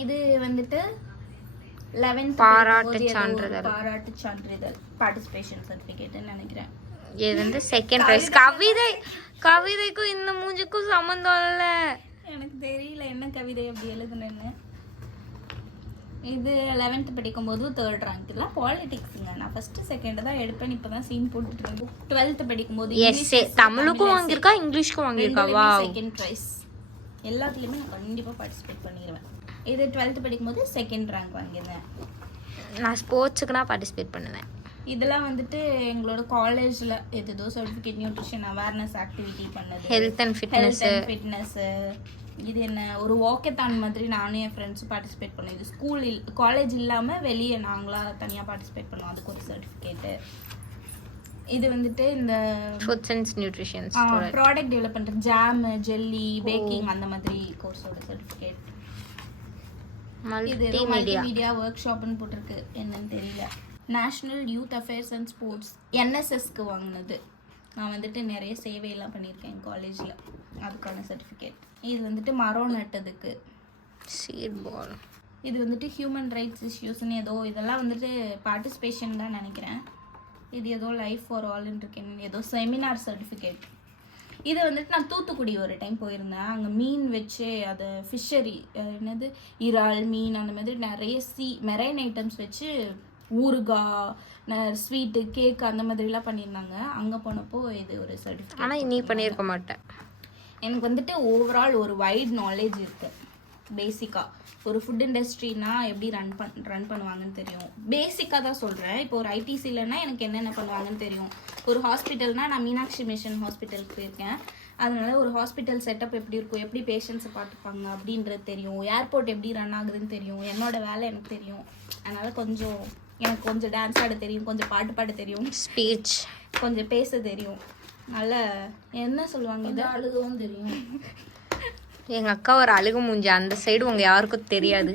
இது வந்துட்டு 11th பாராட்டு சான்றிதழ் பார்ட்டிசிபேஷன் சர்டிஃபிகேட்னு நினைக்கிறேன். இது வந்து செகண்ட் பிரைஸ். கவிதைக்கும் இந்த மூஞ்சுக்கும் சம்மந்தம் இல்ல. எனக்கு தெரியல என்ன கவிதை அப்படி எழுதுனேன்னு. இது 11th படிக்கும்போது 3rd ரேங்க். இதெல்லாம் பாலிடிக்ஸுங்க. நான் ஃபர்ஸ்ட் செகண்ட் தான் எடுப்பேன். இப்பதான் சீன் போட்டுட்டு இருக்கேன். 12th படிக்கும்போது தமிழுக்கும் வாங்கியிருக்கா இங்கிலீஷ்க்கும் வாங்கியிருக்கா? வா, செகண்ட் பிரைஸ். எல்லாத்துலயுமே நான் கண்டிப்பா பார்ட்டிசிபேட் பண்ணிடுவேன். இது 12th படிக்கும்போது செகண்ட் ரேங்க் வாங்கியிருந்தேன். நான் ஸ்போர்ட்ஸுக்கு பார்ட்டிசிபேட் பண்ணுவேன். இதெல்லாம் வந்துட்டு எங்களோட காலேஜ்ல ஏதோ சர்டிஃபிகேட் நியூட்ரிஷன் அவேர்னஸ் ஆக்டிவிட்டி பண்ணது, ஹெல்த் அண்ட் ஃபிட்னஸ். இது என்ன ஒரு வாக்கத்தான் மாதிரி நானும் என் ஃப்ரெண்ட்ஸும் பார்ட்டிசிபேட் பண்ணோம். இது ஸ்கூல் காலேஜ் இல்லாம வெளியே நாங்களா தனியா பார்ட்டிசிபேட் பண்ணோம். அதுக்கு ஒரு சர்டிஃபிகேட்டு. இது வந்துட்டு இந்த foods and nutritions product develop பண்ற ஜாம், ஜெல்லி, பேக்கிங் அந்த மாதிரி கோர்ஸோட சர்டிஃபிகேட். இது மல்டிமீடியா ஒர்க் ஷாப்னு போட்டிருக்கு, என்னன்னு தெரியல. National youth affairs and sports NSSக்கு வாங்கினது. நான் வந்துட்டு நிறைய சேவையெல்லாம் பண்ணியிருக்கேன் காலேஜில், அதுக்கான சர்டிஃபிகேட். இது வந்துட்டு மரம் நட்டதுக்கு. சீட் பால். இது வந்துட்டு ஹியூமன் ரைட்ஸ் இஷ்யூஸ்ன்னு ஏதோ, இதெல்லாம் வந்துட்டு பார்ட்டிசிபேஷன் தான் நினைக்கிறேன். இது ஏதோ லைஃப் ஃபார் ஆல்ன்னு இருக்கேன், ஏதோ செமினார் சர்டிஃபிகேட். இது வந்துட்டு நான் தூத்துக்குடி ஒரு டைம் போயிருந்தேன். அங்கே மீன் வச்சு அதை ஃபிஷரி என்னது இறால், மீன் அந்த மாதிரி நிறைய மெரைன் ஐட்டம்ஸ் வச்சு ஊறுகாய், ஸ்வீட்டு, கேக் அந்த மாதிரிலாம் பண்ணியிருந்தாங்க. அங்கே போனப்போ இது ஒரு சர்டிஃபிகேட். ஆனால் நீ பண்ணியிருக்க மாட்டேன். எனக்கு வந்துட்டு ஓவரால் ஒரு வைட் நாலேஜ் இருக்குது. பேசிக்காக ஒரு ஃபுட் இண்டஸ்ட்ரினா எப்படி ரன் பண்ணுவாங்கன்னு தெரியும். பேசிக்காக தான் சொல்கிறேன். இப்போ ஒரு ஐடிசிலன்னா எனக்கு என்னென்ன பண்ணுவாங்கன்னு தெரியும். ஒரு ஹாஸ்பிட்டல்னால் நான் மீனாட்சி மிஷன் ஹாஸ்பிட்டலுக்கு போயிருக்கேன். அதனால ஒரு ஹாஸ்பிட்டல் செட்டப் எப்படி இருக்கும், எப்படி பேஷண்ட்ஸை பார்த்துப்பாங்க அப்படின்றது தெரியும். ஏர்போர்ட் எப்படி ரன் ஆகுதுன்னு தெரியும். என்னோட வேலை எனக்கு தெரியும். அதனால் எனக்கு கொஞ்சம் டான்ஸ் ஆட தெரியும், கொஞ்சம் பாட்டு பாட தெரியும், ஸ்பீச் கொஞ்சம் பேச தெரியும். நல்ல என்ன சொல்லுவாங்க, இது அழுகவும் தெரியும். எங்கள் அக்கா ஒரு அழுகு மூஞ்சி, அந்த சைடு உங்கள் யாருக்கும் தெரியாது.